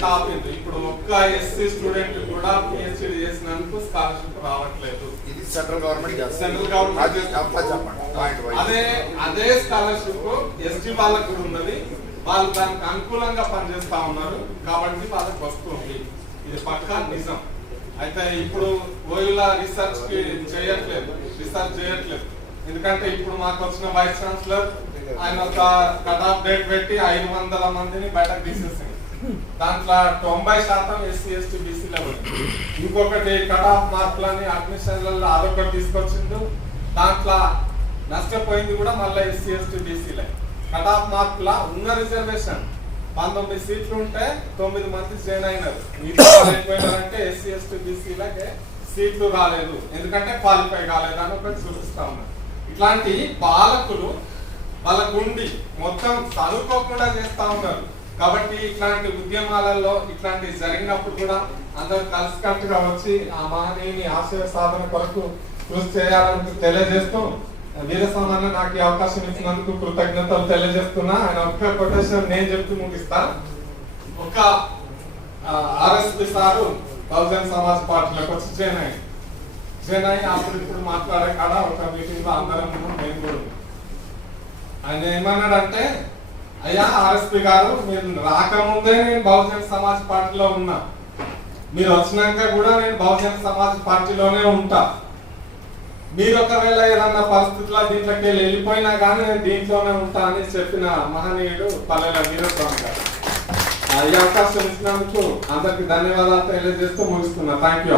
Student ఆపింది ఇప్పుడు ఒక్క ఎస్సీ స్టూడెంట్ కూడా పిహెచ్డి చేసినందుకు స్కాలర్షిప్ రావట్లేదు. ఇది సెంట్రల్ గవర్నమెంట్ సెంట్రల్ గవర్నమెంట్ అది అదే అదే స్కాలర్షిప్ ఎస్టీ వాళ్ళకు కూడా ఉన్నది. వాళ్ళు దానికి అనుకూలంగా పనిచేస్తా ఉన్నారు. కాబట్టి వాళ్ళకి వస్తుంది. ఇది పక్కా నిజం. అయితే ఇప్పుడు ఓయిలా రీసెర్చ్కి చేయట్లేదు. రీసెర్చ్ చేయట్లేదు. ఎందుకంటే ఇప్పుడు మాకు వచ్చిన వైస్ ఛాన్సలర్ ఆయన ఒక కట్ ఆఫ్ డేట్ పెట్టి ఐదు వందల మందిని బయటకు తీసేసింది దాంట్లో తొంభై శాతం ఎస్సీ ఎస్టీ బీసీలో ఉంది ఇంకొకటి కట్ ఆఫ్ మార్కులని అడ్మిషన్లలో అదొకటి తీసుకొచ్చిండు. దాంట్లో నష్టపోయింది కూడా మళ్ళీ ఎస్సీ ఎస్టీ బీసీలే కట్ ఆఫ్ మార్కుల ఉన్న రిజర్వేషన్. పంతొమ్మిది సీట్లు ఉంటే తొమ్మిది మంది జాయిన్ అయినారు. అయిపోయినారంటే ఎస్సీ ఎస్టీ బీసీలకే సీట్లు రాలేదు. ఎందుకంటే క్వాలిఫై కాలేదు అని ఒకటి చూపిస్తా ఉన్నారు ఇట్లాంటి పాలకులు వాళ్ళకుండి మొత్తం చదువుకోకుండా చేస్తా ఉన్నారు. కాబట్టి ఇట్లాంటి ఉద్యమాలలో ఇట్లాంటి జరిగినప్పుడు కూడా అందరూ కలిసికట్టుగా వచ్చి ఆ మహనీయుని ఆశయ సాధన కొరకు కృషి చేయాలని తెలియజేస్తూ వీరస్వామి నాకు ఈ అవకాశం ఇచ్చినందుకు కృతజ్ఞతలు తెలియజేస్తున్నా. ఆయన ఒక్క కొటేషన్ నేను చెప్తూ ముగిస్తా. ఒక ఆర్ఎస్పి సారు బహుజన సమాజ్ పార్టీలోకి వచ్చి జాయిన్ అయ్యి జాయిన్ అయ్యి అప్పుడు ఇప్పుడు మాట్లాడే కాడ ఒక మీటింగ్లో అందరం నేను కూడా ఆయన ఏమన్నాడంటే అయ్యా ఆర్ఎస్పి గారు మీరు రాకముందే నేను బహుజన సమాజ్ పార్టీలో ఉన్నా. మీరు వచ్చినాక కూడా నేను బహుజన సమాజ్ పార్టీలోనే ఉంటా. మీరు ఒకవేళ ఏదన్నా పరిస్థితుల్లో దీంట్లోకి వెళ్ళి వెళ్ళిపోయినా కానీ నేను దీంట్లోనే ఉంటా అని చెప్పిన మహనీయుడు పల్లెల వీరస్వామి గారు. ఈ అవకాశం ఇచ్చినందుకు అందరికి ధన్యవాదాలు తెలియజేస్తూ ముగిస్తున్నా. Thank you